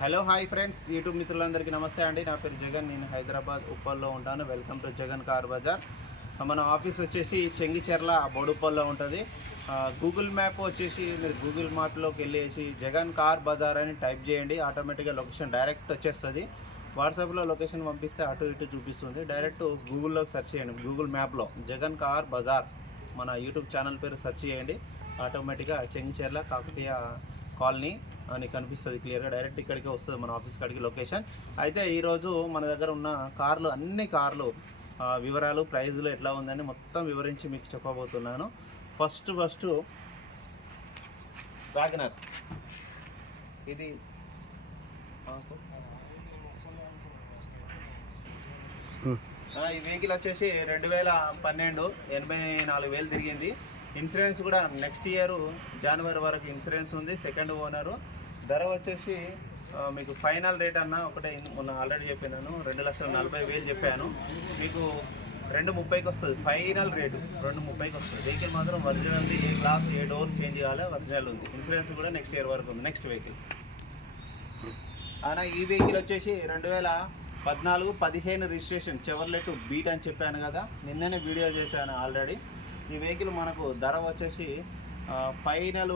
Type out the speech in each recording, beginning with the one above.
Hello hi friends. YouTube మిత్రులందరికీ నమస్తే అండి. నా పేరు జగన్. నేను హైదరాబాద్ ఉప్పల్లో ఉంటాను. Welcome to Jagan car Bazar. మన ఆఫీస్ వచ్చేసి చెంగిచెర్ల బొడుప్పల్లో ఉంటుంది. గూగుల్ మ్యాప్ వచ్చేసి మీరు గూగుల్ మ్యాప్లోకి వెళ్ళేసి జగన్ కార్ బజార్ అని టైప్ చేయండి. ఆటోమేటిక్గా లొకేషన్ డైరెక్ట్ వచ్చేస్తుంది. వాట్సాప్లో లొకేషన్ పంపిస్తే అటు ఇటు చూపిస్తుంది. డైరెక్ట్ గూగుల్లోకి సెర్చ్ చేయండి. గూగుల్ మ్యాప్లో జగన్ కార్ బజార్. మన యూట్యూబ్ ఛానల్ పేరు సెర్చ్ చేయండి. ఆటోమేటిక్గా చెంగిచెర్ల కాకతీయ కాలనీ అని కనిపిస్తుంది క్లియర్గా డైరెక్ట్ ఇక్కడికే వస్తుంది మన ఆఫీస్ కాడికి లొకేషన్ అయితే ఈరోజు మన దగ్గర ఉన్న కార్లు అన్ని కార్లు వివరాలు ప్రైజులు ఎట్లా ఉందని మొత్తం వివరించి మీకు చెప్పబోతున్నాను. ఫస్ట్ ఫస్ట్ వ్యాగనర్ ఇది ఈ వెహికల్ వచ్చేసి రెండు వేల పన్నెండు ఎనభై నాలుగు వేలు తిరిగింది. ఇన్సూరెన్స్ కూడా నెక్స్ట్ ఇయర్ జనవరి వరకు ఇన్సూరెన్స్ ఉంది సెకండ్ ఓనరు ధర వచ్చేసి మీకు ఫైనల్ రేట్ అన్న ఒకటే మొన్న ఆల్రెడీ చెప్పినాను రెండు లక్షల నలభై వేలు చెప్పాను. మీకు రెండు ముప్పైకి వస్తుంది ఫైనల్ రేటు రెండు ముప్పైకి వస్తుంది. వెహికల్ మాత్రం ఒరిజినల్ ఉంది ఏ గ్లాస్ ఏ డోర్ చేంజ్ చేయాలి ఒరిజినల్ ఉంది. ఇన్సూరెన్స్ కూడా నెక్స్ట్ ఇయర్ వరకు ఉంది నెక్స్ట్ వెహికల్ అన్న ఈ వెహికల్ వచ్చేసి రెండు వేల పద్నాలుగు పదిహేను రిజిస్ట్రేషన్ చెవర్లెట్ బీట్ అని చెప్పాను కదా నిన్ననే వీడియో చేశాను ఆల్రెడీ ఈ వెహికల్ మనకు ధర వచ్చేసి ఫైనల్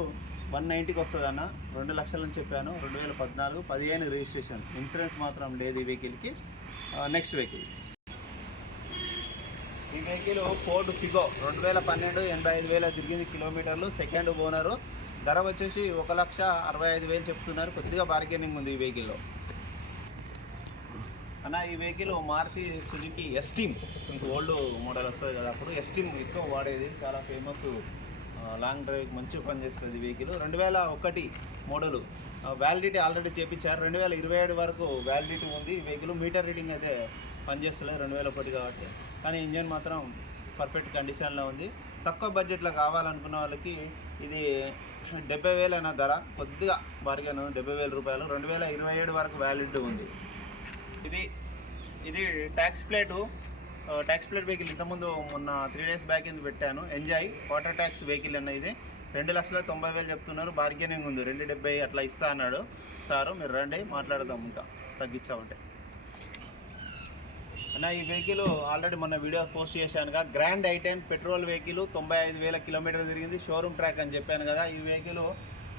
వన్ నైంటీకి వస్తుంది అన్న రెండు లక్షలు అని చెప్పాను. రెండు వేల పద్నాలుగు పదిహేను రిజిస్ట్రేషన్. ఇన్సూరెన్స్ మాత్రం లేదు ఈ వెహికల్కి. Next vehicle. ఈ వెహికల్ ఫోర్డ్ ఫిగో రెండు వేల పన్నెండు ఎనభై ఐదు వేల తిరిగింది కిలోమీటర్లు. Second owner. ధర వచ్చేసి ఒక లక్ష అరవై ఐదు వేలు చెప్తున్నారు. కొద్దిగా బార్గెనింగ్ ఉంది ఈ వెహికల్లో. అన్న ఈ వెహికల్ మారుతి సుజుకి ఎస్టీమ్ ఇంక ఓల్డ్ మోడల్ వస్తుంది కదా అప్పుడు. ఎస్టీమ్ ఎక్కువ వాడేది. చాలా ఫేమస్ లాంగ్ డ్రైవ్ మంచిగా పనిచేస్తుంది ఈ వెహికల్. రెండు వేల ఒకటి మోడలు. వ్యాలిడిటీ ఆల్రెడీ చేపించారు. రెండు వేల ఇరవై ఏడు వరకు వ్యాలిడిటీ ఉంది. ఈ వెహికల్ మీటర్ రీడింగ్ అయితే పనిచేస్తలేదు రెండు వేల ఒకటి కాబట్టి. కానీ ఇంజన్ మాత్రం పర్ఫెక్ట్ కండిషన్లో ఉంది. తక్కువ బడ్జెట్లో కావాలనుకున్న వాళ్ళకి ఇది డెబ్బై వేలైన ధర. కొద్దిగా బార్గెన్ డెబ్బై వేల రూపాయలు. రెండు వేల ఇరవై ఏడు వరకు వ్యాలిడిటీ ఉంది. ఇది ఇది tax plate tax plate vehicle ఇంతకుముందు మొన్న త్రీ డేస్ బ్యాక్ కింద పెట్టాను. ఎంజాయ్ వాటర్ ట్యాక్స్ వెహికల్ అన్న ఇది. రెండు లక్షల తొంభై వేలు చెప్తున్నారు. బార్గెనింగ్ ఉంది. రెండు డెబ్బై అట్లా ఇస్తా అన్నాడు. సారు మీరు రండి మాట్లాడదాం ఇంకా. తగ్గించామంటే. అన్న ఈ వెహికల్ ఆల్రెడీ మొన్న video post చేశానుగా grand i ten petrol vehicle తొంభై ఐదు వేల కిలోమీటర్ తిరిగింది. షోరూమ్ ట్రాక్ అని చెప్పాను కదా. ఈ వెహికల్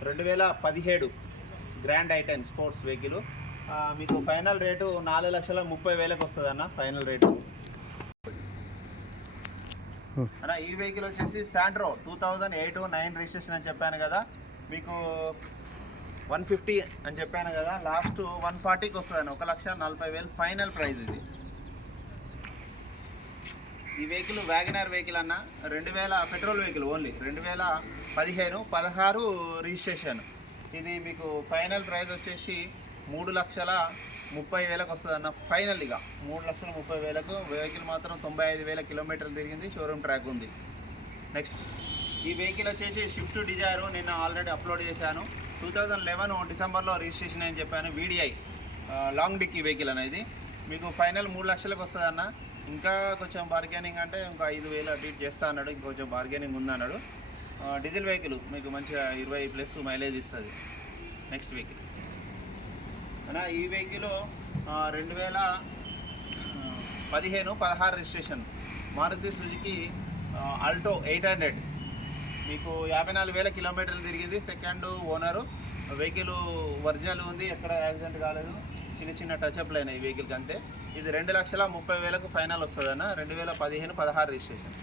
రెండు వేల పదిహేడు grand i ten sports vehicle మీకు ఫైనల్ రేటు నాలుగు లక్షల ముప్పై వేలకు వస్తుంది అన్న ఫైనల్ రేటు. అన్న ఈ వెహికల్ వచ్చేసి Santro two thousand eight nine registration అని చెప్పాను కదా. మీకు వన్ ఫిఫ్టీ అని చెప్పాను కదా. లాస్ట్ వన్ ఫార్టీకి వస్తుంది ఒక లక్ష నలభై వేలు ఫైనల్ ప్రైస్ ఇది. ఈ వెహికల్ వ్యాగనర్ వెహికల్ అన్న రెండు వేల పెట్రోల్ వెహికల్ ఓన్లీ రెండు వేల పదిహేను పదహారు రిజిస్ట్రేషన్. ఇది మీకు ఫైనల్ ప్రైస్ వచ్చేసి మూడు లక్షల ముప్పై వేలకు వస్తుంది అన్న ఫైనల్ ఇక. మూడు లక్షల ముప్పై వేలకు వెహికల్ మాత్రం తొంభై ఐదు వేల కిలోమీటర్లు తిరిగింది షోరూమ్ ట్రాక్ ఉంది. నెక్స్ట్ ఈ వెహికల్ వచ్చేసి షిఫ్ట్ డిజైర్ నిన్న ఆల్రెడీ అప్లోడ్ చేశాను. టూ థౌజండ్ లెవెన్ డిసెంబర్లో రిజిస్ట్రేషన్ అని చెప్పాను వీడిఐ లాంగ్ డిక్కీ వెహికల్ అనేది. మీకు ఫైనల్ మూడు లక్షలకు వస్తుంది అన్న. ఇంకా కొంచెం బార్గెనింగ్ అంటే ఇంకా ఐదు వేలు డీట్ చేస్తా అన్నాడు ఇంకొంచెం బార్గెనింగ్ ఉంది అన్నాడు. డీజిల్ వెహికల్ మీకు మంచిగా ఇరవై ప్లస్ మైలేజ్ ఇస్తుంది. నెక్స్ట్ వెహికల్ అన్న ఈ వెహికల్ రెండు వేల పదిహేను పదహారు registration. Maruti Suzuki Alto eight hundred. మీకు యాభై నాలుగు వేల కిలోమీటర్లు తిరిగింది. Second owner. వెహికల్ వర్జాలు ఉంది. ఎక్కడ యాక్సిడెంట్ కాలేదు. చిన్న చిన్న టచ్అప్లు అయినాయి ఈ వెహికల్కి అంతే. ఇది రెండు లక్షల ముప్పై వేలకు ఫైనల్ వస్తుందన్న రెండు వేల పదిహేను పదహారు రిజిస్ట్రేషన్.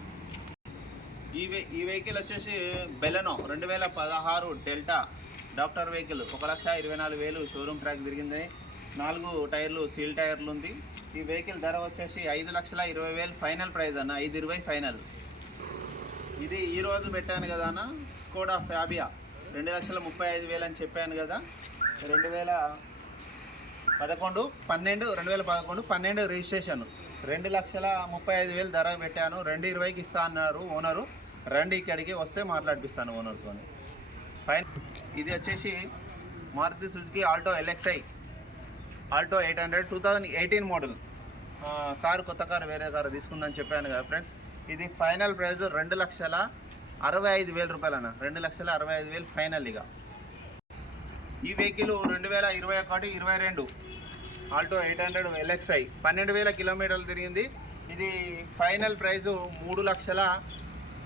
ఈ వె ఈ వెహికల్ వచ్చేసి బెలెనో రెండు వేల పదహారు డెల్టా. డాక్టర్ వెహికల్ ఒక లక్ష ఇరవై నాలుగు వేలు షోరూమ్ ట్రాక్ తిరిగింది. నాలుగు టైర్లు సీల్ టైర్లు ఉంది. ఈ వెహికల్ ధర వచ్చేసి ఐదు లక్షల ఇరవై వేలు ఫైనల్ ప్రైస్ అన్న ఐదు ఇరవై ఫైనల్. ఇది ఈ రోజు పెట్టాను కదా అన్న స్కోడా ఫ్యాబియా రెండు లక్షల ముప్పై ఐదు వేలు అని చెప్పాను కదా. రెండు వేల పదకొండు పన్నెండు రెండు వేల పదకొండు పన్నెండు రిజిస్ట్రేషన్. రెండు లక్షల ముప్పై ఐదు వేలు ధర పెట్టాను. రెండు ఇరవైకి ఇస్తా అన్నారు ఓనరు. రెండు ఇక్కడికి వస్తే మాట్లాడిపిస్తాను ఓనర్తో ఫైన్. ఇది వచ్చేసి Maruti Suzuki Alto LXI. Alto eight hundred two thousand eighteen model. Sir కొత్త కారు వేరే కారు తీసుకుందని చెప్పాను కదా ఫ్రెండ్స్. ఇది ఫైనల్ ప్రైస్ రెండు లక్షల అరవై ఐదు వేల రూపాయలు అన్న రెండు లక్షల అరవై ఐదు వేలు ఫైనల్ ఇక. ఈ వెహికల్ రెండు వేల ఇరవై ఒకటి ఇరవై రెండు. Alto eight hundred LXI. పన్నెండు వేల కిలోమీటర్లు తిరిగింది. ఇది ఫైనల్ ప్రైజు మూడు లక్షల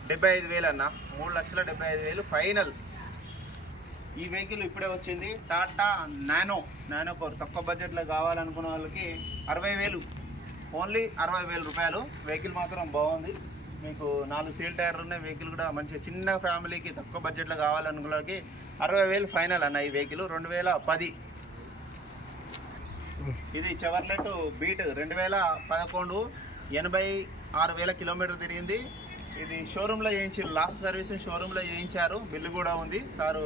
డెబ్బై ఐదు వేలు అన్న. మూడు లక్షల డెబ్బై ఐదు వేలు ఫైనల్. ఈ వెహికల్ ఇప్పుడే వచ్చింది. టాటా నానో. Nano core. తక్కువ బడ్జెట్లో కావాలనుకున్న వాళ్ళకి అరవై వేలు. ఓన్లీ అరవై వేల రూపాయలు. వెహికల్ మాత్రం బాగుంది. మీకు నాలుగు సీల్ టైర్లు ఉన్నాయి. వెహికల్ కూడా మంచి చిన్న ఫ్యామిలీకి తక్కువ బడ్జెట్లో కావాలనుకున్న వాళ్ళకి అరవై వేలు ఫైనల్ అన్న ఈ వెహికల్. రెండు వేల పది. ఇది చెవర్లెట్ బీట్ రెండు వేల పదకొండు ఎనభై ఆరు వేల కిలోమీటర్ తిరిగింది. ఇది షోరూంలో చేయించారు. లాస్ట్ సర్వీస్ షోరూంలో చేయించారు. బిల్లు కూడా ఉంది. సారు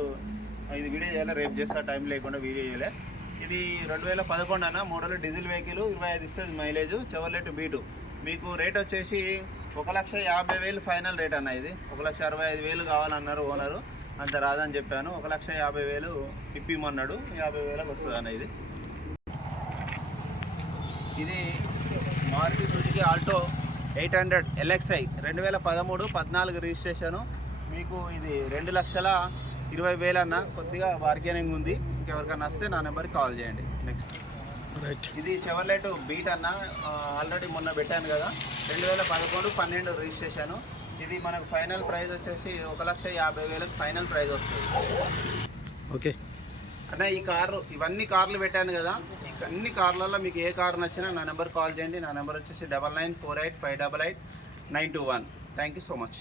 ఇది వీడియో చేయాలి. రేపు చేస్తా. టైం లేకుండా వీడియో చేయలే. ఇది రెండు వేల పదకొండు అన్న మోడల్ డీజిల్ వెహికల్ ఇరవై ఐదు ఇస్తుంది మైలేజ్. Chevrolet Beat. మీకు రేట్ వచ్చేసి ఒక లక్ష యాభై వేలు ఫైనల్ రేట్ అన్న ఇది. ఒక లక్ష అరవై ఐదు వేలు కావాలన్నారు ఓనరు. అంత రాదని చెప్పాను. ఒక లక్ష యాభై వేలు ఇప్పిమన్నాడు. యాభై వేలకు వస్తుంది అన్న ఇది. ఇది Maruti Suzuki Alto eight hundred LXI రెండు వేల పదమూడు పద్నాలుగు రిజిస్ట్రేషను. మీకు ఇది రెండు లక్షల ఇరవై వేలు అన్న కొద్దిగా బార్గెనింగ్ ఉంది. ఇంకెవరికైనా వస్తే నా నెంబర్కి కాల్ చేయండి. నెక్స్ట్ ఇది చెవర్లెట్ బీట్ అన్న. ఆల్రెడీ మొన్న పెట్టాను కదా. రెండు వేల పదకొండు పన్నెండు రిజిస్ట్రేషన్. ఇది మనకు ఫైనల్ ప్రైస్ వచ్చేసి ఒక లక్ష యాభై వేలకు ఫైనల్ ప్రైస్ వస్తుంది. ఓకే. అన్న ఈ కార్లు ఇవన్నీ కార్లు పెట్టాను కదా. అన్ని కార్లలో మీకు ఏ కార్ నచ్చినా నా నెంబర్ కాల్ చేయండి. నా నెంబర్ వచ్చేసి double nine four eight five double eight nine two one. Thank you so much.